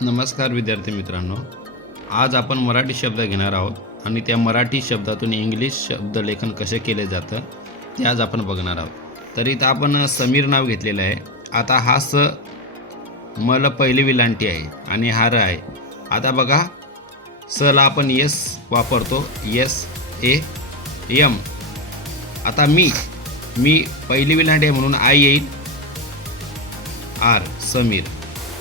नमस्कार विद्यार्थी मित्रांनो. आज आपण मराठी शब्द घेणार आहोत आणि त्या मराठी शब्दातून इंग्लिश शब्दलेखन कसे केले जातं ते आज आपण बघणार आहोत. तर इथं आपण समीर नाव घेतलेलं आहे. आता हा स मला पहिली विलांटी आहे आणि हा र आहे. आता बघा सला आपण यस वापरतो. S A M. आता मी मी पहिली विलांटी आहे म्हणून आय येईल. आर समीर.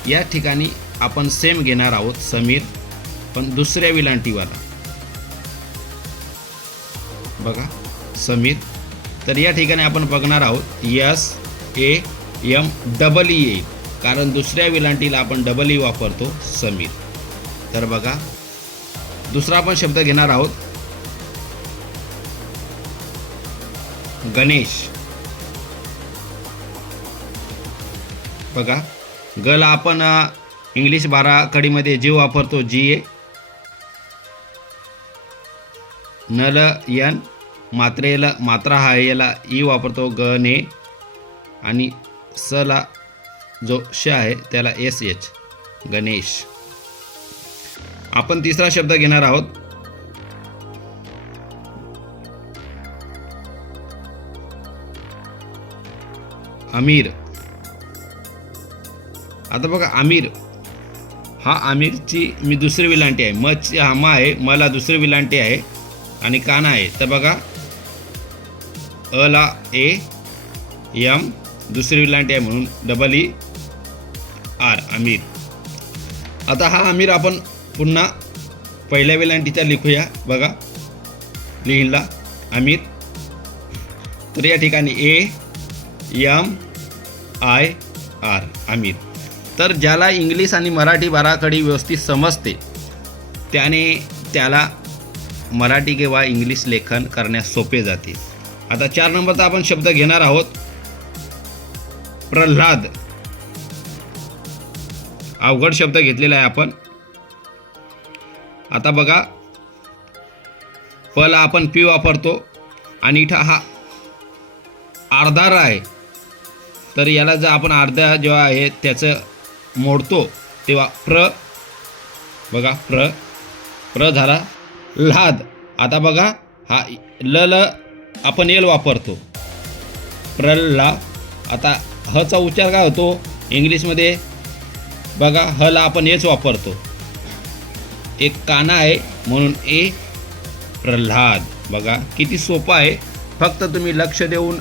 या ठिकाणी आपण सेम घेणार आहोत समीर पण दुसऱ्या विलांटीवाला. बघा समीर. तर या ठिकाणी आपण बघणार आहोत S A M double E येईल कारण दुसऱ्या विलांटीला आपण डबल ई e वापरतो समीर. तर बघा दुसरा आपण शब्द घेणार आहोत गणेश. बघा गला आपण इंग्लिश इंग्लिश बाराखडीमध्ये जी वापरतो जी ए. नल यन मात्रेला मात्रा हा याला ई वापरतो ग ने. आणि सला जो श आहे त्याला एस एच. गणेश. आपण तिसरा शब्द घेणार आहोत. अमीर. आता बघा आमिर हा आमिरची मी दुसरी विलांटी आहे. मची हा मा आहे मला दुसरी विलांटी आहे आणि काना आहे. तर बघा अला ए यम दुसरी विलांटी आहे म्हणून डबल ई आर आमिर. आता हा आमिर आपण पुन्हा पहिल्या विलांटीचा लिखूया. बघा लिहिला आमिर. तर या ठिकाणी A M I R Aamir. तर ज्याला इंग्लिश आणि मराठी बाराखडी व्यवस्थित समजते त्याने त्याला मराठी किंवा इंग्लिश लेखन करण्यास सोपे जाते. आता चार नंबरचा आपण शब्द घेणार आहोत. प्रल्हाद. अवघड शब्द घेतलेला आहे आपण. आता बघा. पला आपण पी वापरतो आणि इथं हा अर्धा आहे. तर याला जर आपण अर्धा जेव्हा आहे त्याचं मोडतो. तेव्हा प्र बघा प्र प्र झाला लाद आता बघा हा ल ल आपण एल वापरतो. प्रल्ला आता हचा उच्चार काय होतो? इंग्लिशमध्ये बघा हला आपण एच वापरतो. एक काना आहे म्हणून ए प्रल्हाद. बघा किती सोपं आहे. फक्त तुम्ही लक्ष देऊन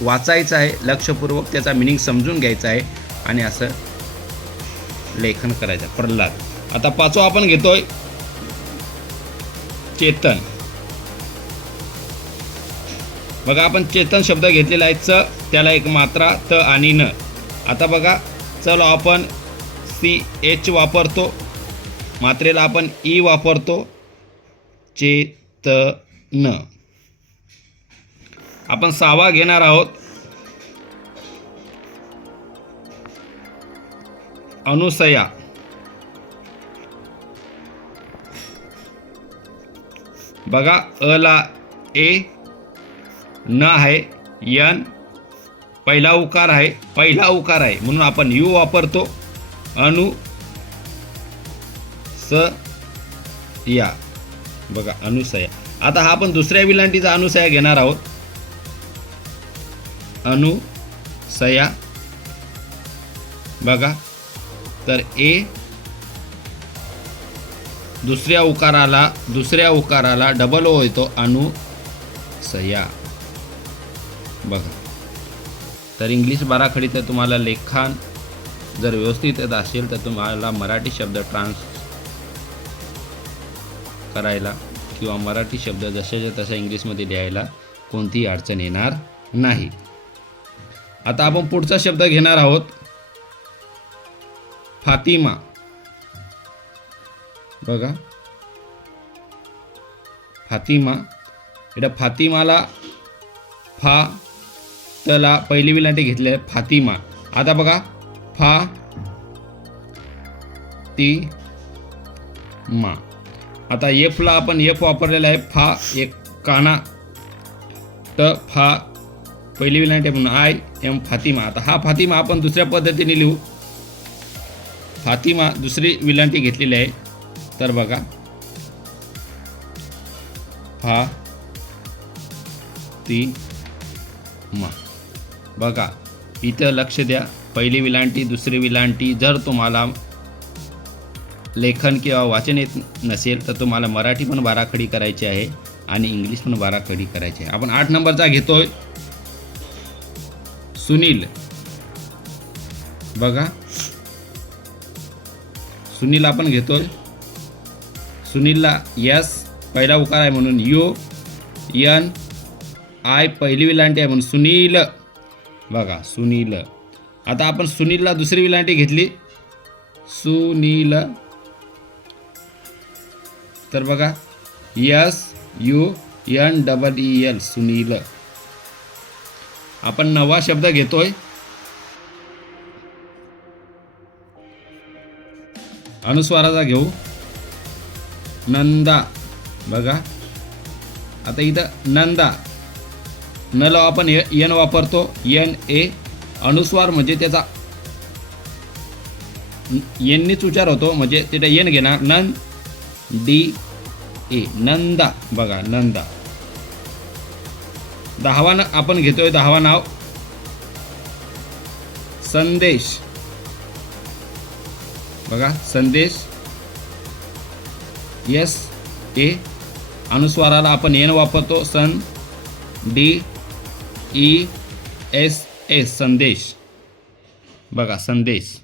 वाचायचं आहे. लक्षपूर्वक त्याचा मिनिंग समजून घ्यायचा आहे. आणि असं लेखन करायचं प्रल्हाद. आता पाचवा आपण घेतोय चेतन. बघा आपण चेतन शब्द घेतलेला आहे च त्याला एक मात्रा त आणि न. आता बघा चलो आपण सी एच वापरतो. मात्रेला आपण ई वापरतो. चेतन. आपण सावा घेणार आहोत. अनुसया. बघा अला ए न आहे यन पहिला उकार आहे पहिला उकार आहे. म्हणून आपण यू वापरतो. अनु स या. बघा अनुसया. आता हा आपण दुसऱ्या विलांटीचा अनुसया घेणार आहोत. अनुसया बघा तर ए दुसऱ्या उकाराला दुसऱ्या उकाराला डबल ओ येतो अनुसया बघा. तर इंग्लिश बाराखडीचं तुम्हाला लेखन जर व्यवस्थित येत असेल तर तुम्हाला मराठी शब्द ट्रान्स करायला किंवा मराठी शब्द जशाच्या तसा इंग्लिशमध्ये लिहायला कोणतीही अडचण येणार नाही. आता आपण पुढचा शब्द घेणार आहोत. फातिमा. बघा. फातिमा. इथं फातिमाला फा तला पहिली विलांटी घेतले आहे फातिमा. आता बघा. फा ती मा. आता एफला आपण एफ वापरलेला आहे. फा एक काना. त फा. पहिली विलांटी म्हणून आय एम फातिमा. आता हा फातिमा आपण दुसऱ्या पद्धतीने लिहू. फातिमा दुसरी विलांटी घेतलेली आहे. तर बघा. फा ती मा. बघा. इथं लक्ष द्या. पहिली विलांटी दुसरी विलांटी. जर तुम्हाला लेखन किंवा वाचन येत नसेल तर तुम्हाला मराठी पण बाराखडी करायची आहे आणि इंग्लिश पण बाराखडी करायची आहे. आपण आठ नंबरचा घेतोय. सुनील. बघा. सुनील आपण घेतोय सुनीलला यस पहिला उकार आहे म्हणून यू यन आय पहिली विलांटी आहे म्हणून सुनील. बघा सुनील. आता आपण सुनीलला दुसरी विलांटी घेतली. सुनील. तर बघा S U N double E L Sunil. आपण नवा शब्द घेतोय. अनुस्वाराचा घेऊ नंदा बघा आता इथं नंदा नला आपण एन वापरतो एन ए अनुस्वार म्हणजे त्याचा एननीच उच्चार होतो म्हणजे तिथे एन घेणार नन डी ए नंदा बघा नंदा दहावा आपण घेतोय दहावा नाव संदेश बघा संदेश. यस ए अनुस्वाराला आपण एन वापरतो. S N D E S S Sandesh. बघा संदेश.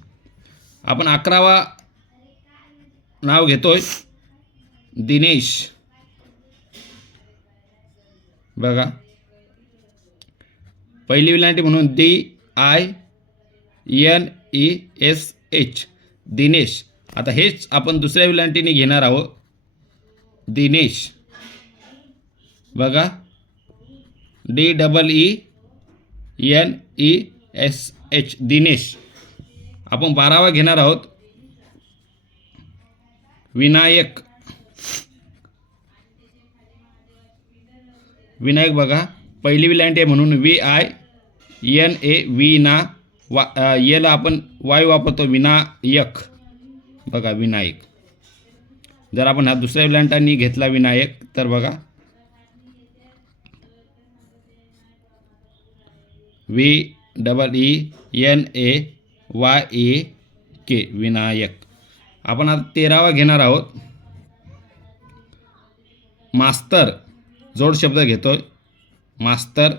आपण अकरावा नाव घेतोय. दिनेश. बघा. पहिली विलांटी म्हणून D I N E S H Dinesh. आता हेच आपण दुसऱ्या विलांटीने घेणार आहोत. दिनेश. बघा. D double E N E S H. Dinesh. आपण बारावा घेणार आहोत. विनायक. विनायक बघा. पहिली विलांटी आहे म्हणून व्ही आय एन ए विना वा येला आपण वाय वापरतो विनायक बघा विनायक जर आपण हा दुसऱ्या विलांटांनी घेतला विनायक तर बघा. V double E N A Y A K Vinayak आपण आता तेरावा घेणार आहोत. मास्तर जोड शब्द घेतो मास्तर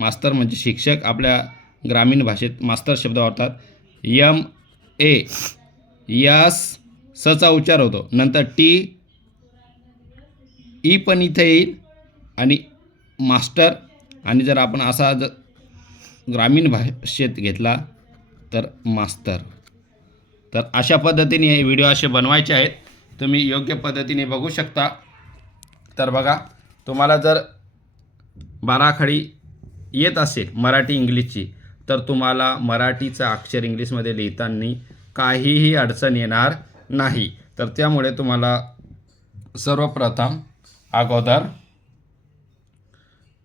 मास्तर म्हणजे शिक्षक. आपल्या ग्रामीण भाषेत मास्तर शब्द वापरतात. यम ए यस सचा उच्चार होतो. नंतर टी ई पण इथे येईल. आणि मास्टर आणि जर आपण असा ज ग्रामीण भाषेत घेतला तर मास्तर. तर अशा पद्धतीने हे व्हिडिओ असे बनवायचे आहेत. तुम्ही योग्य पद्धतीने बघू शकता. तर बघा तुम्हाला जर बाराखडी येत असेल मराठी इंग्लिशची तर तुम्हाला मराठीचं अक्षर इंग्लिशमध्ये लिहिताना काहीही अडचण येणार नाही. तर त्यामुळे तुम्हाला सर्वप्रथम अगोदर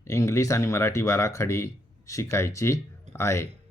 इंग्लिश आणि मराठी बाराखडी शिकायची आहे.